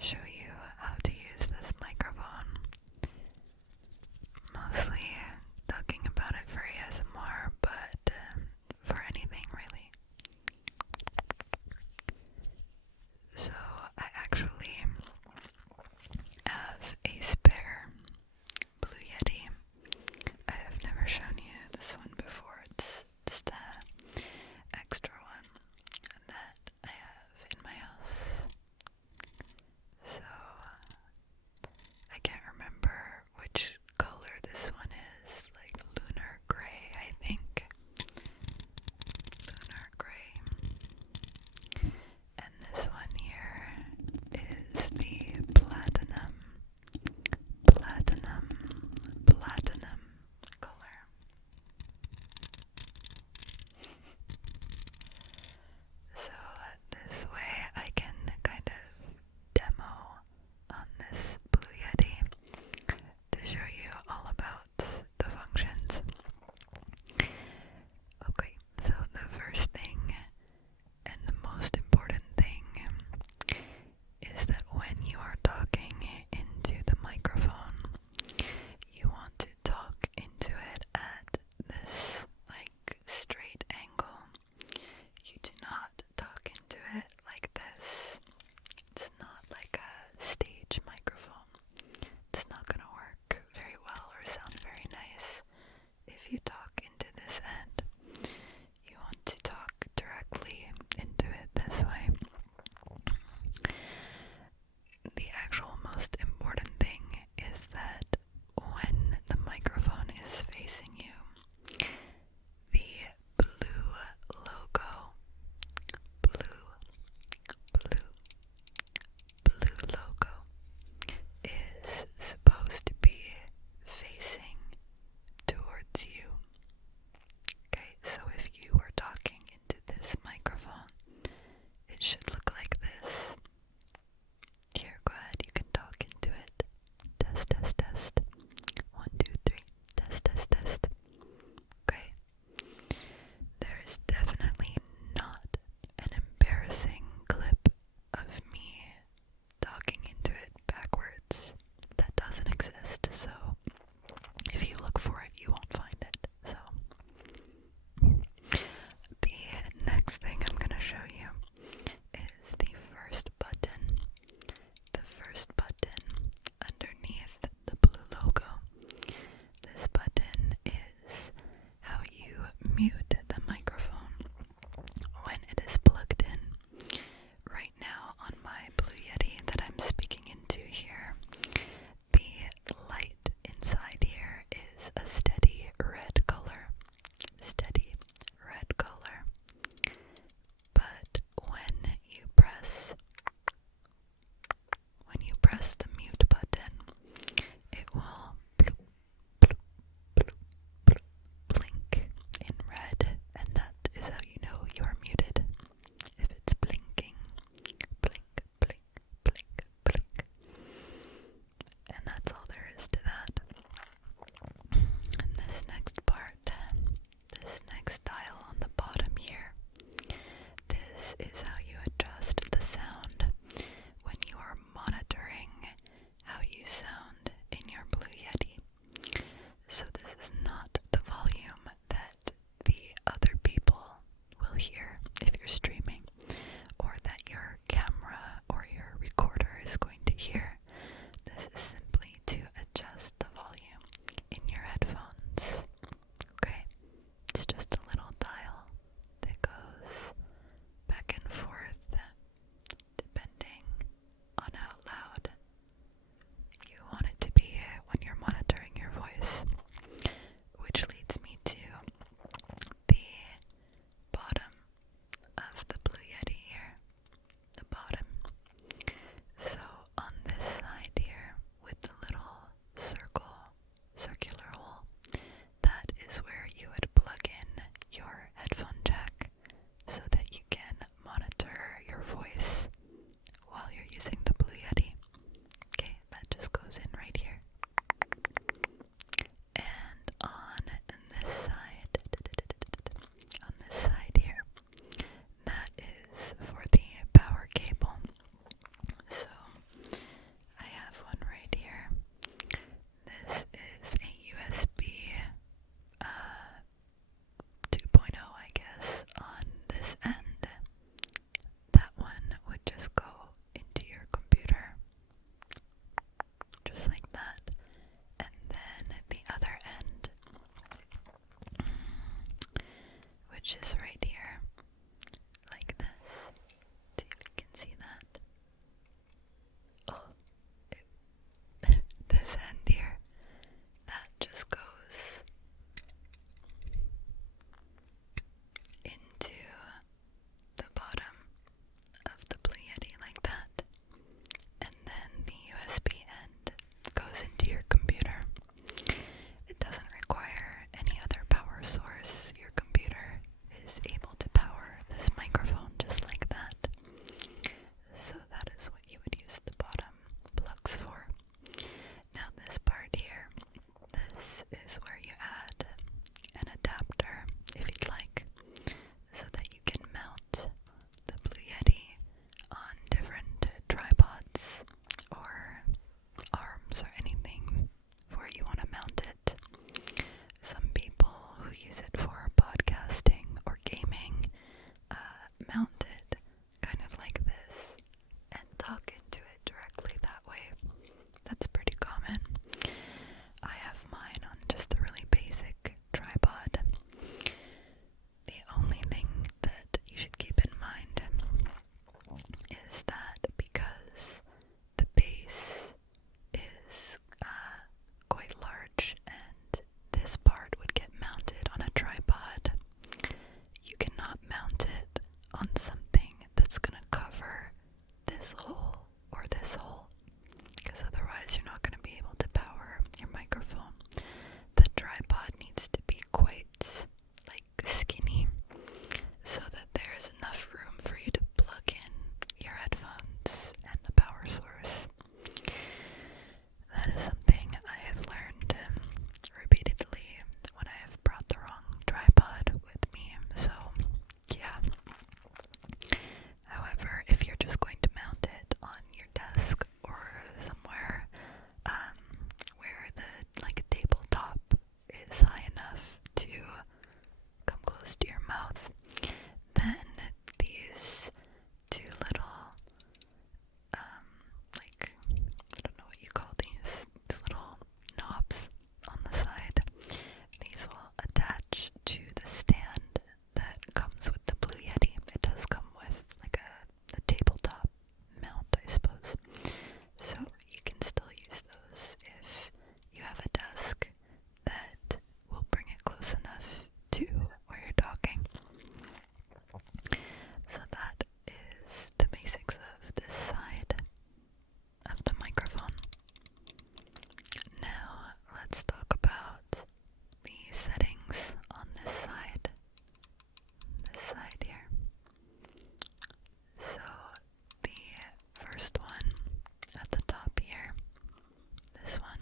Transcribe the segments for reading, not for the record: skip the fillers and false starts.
show you how to use this microphone. Mostly talking about it for ASMR, but for anything really. So I actually have a spare Blue Yeti. I have never shown you this one before. It's just a extra one that I have in my house. So is where you add an adapter, if you'd like, so that you can mount the Blue Yeti on different tripods or arms or anything where you want to mount it. Some people who use it for podcasting or gaming mount it kind of like this and talk into it directly that way. That's pretty common. I have mine on just a really basic tripod. The only thing that you should keep in mind is that because the base is quite large and this part would get mounted on a tripod, you cannot mount it on something that's going to cover this hole or this hole, because otherwise you're not going to be able to power your microphone. The tripod needs to be quite skinny so that there's enough room for you to plug in your headphones and the power source. That is something I have learned repeatedly when I have brought the wrong tripod with me. So yeah. However, if you're just going to mount it on your desk or somewhere where the tabletop is high enough to come close to your mouth, then these two little I don't know what you call these little knobs on the side. These will attach to the stand that comes with the Blue Yeti. It does come with a tabletop mount, I suppose. So you can still use those if you have a desk that will bring it close enough to where you're talking. So that is the basics of this side of the microphone. Now let's talk about the settings on this side here. So the first one at the top here, this one,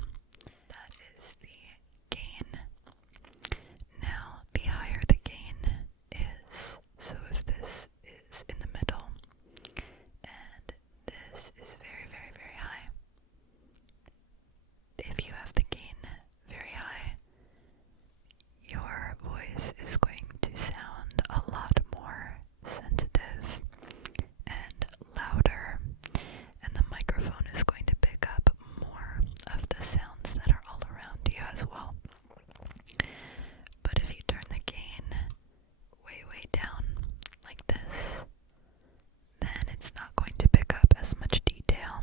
that is the gain. Now the higher the gain is, so if this is in the middle and this is very, very, very high, if you have the gain very high, your voice is going to sound a lot more sensitive and louder, and the microphone is going to pick up more of the sounds that are all around you as well. But if you turn the gain way, way down like this, then it's not going to pick up as much detail,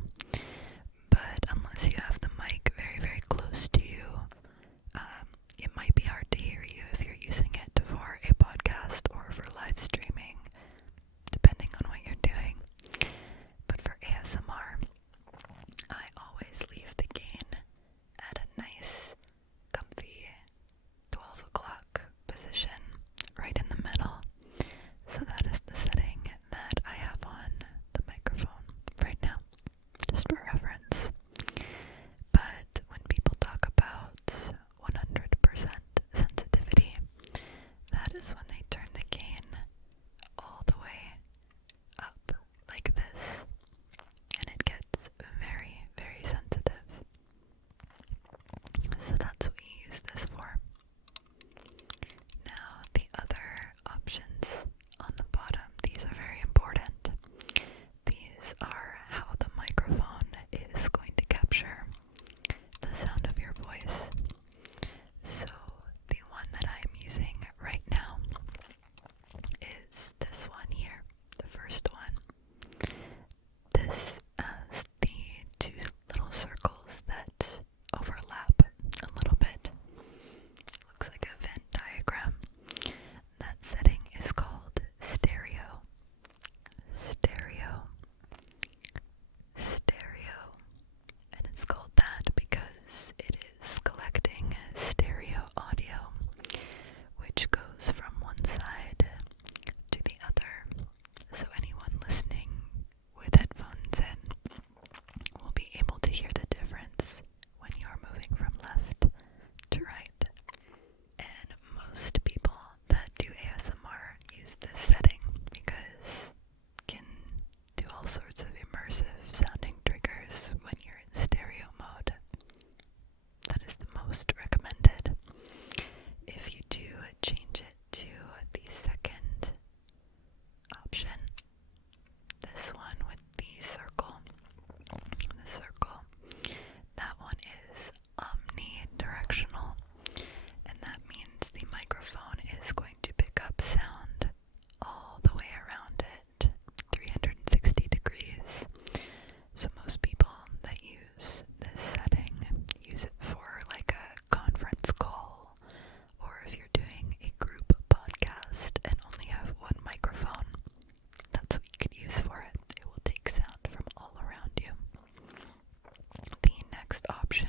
option